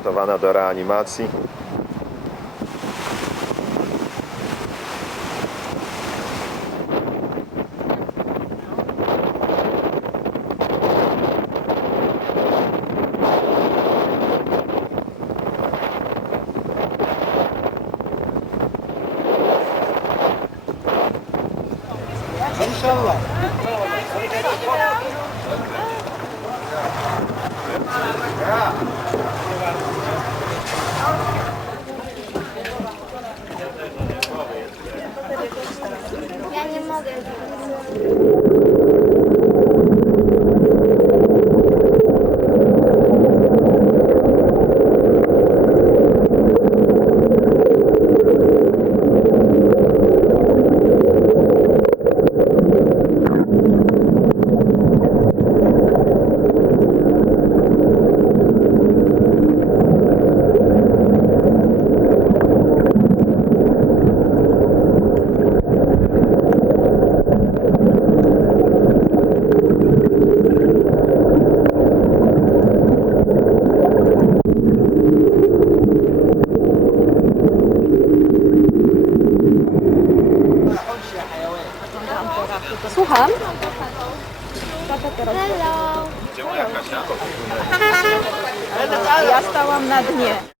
przygotowana do reanimacji. Ja Teşekkür ederim. Słucham? Hello. Ja stałam na dnie.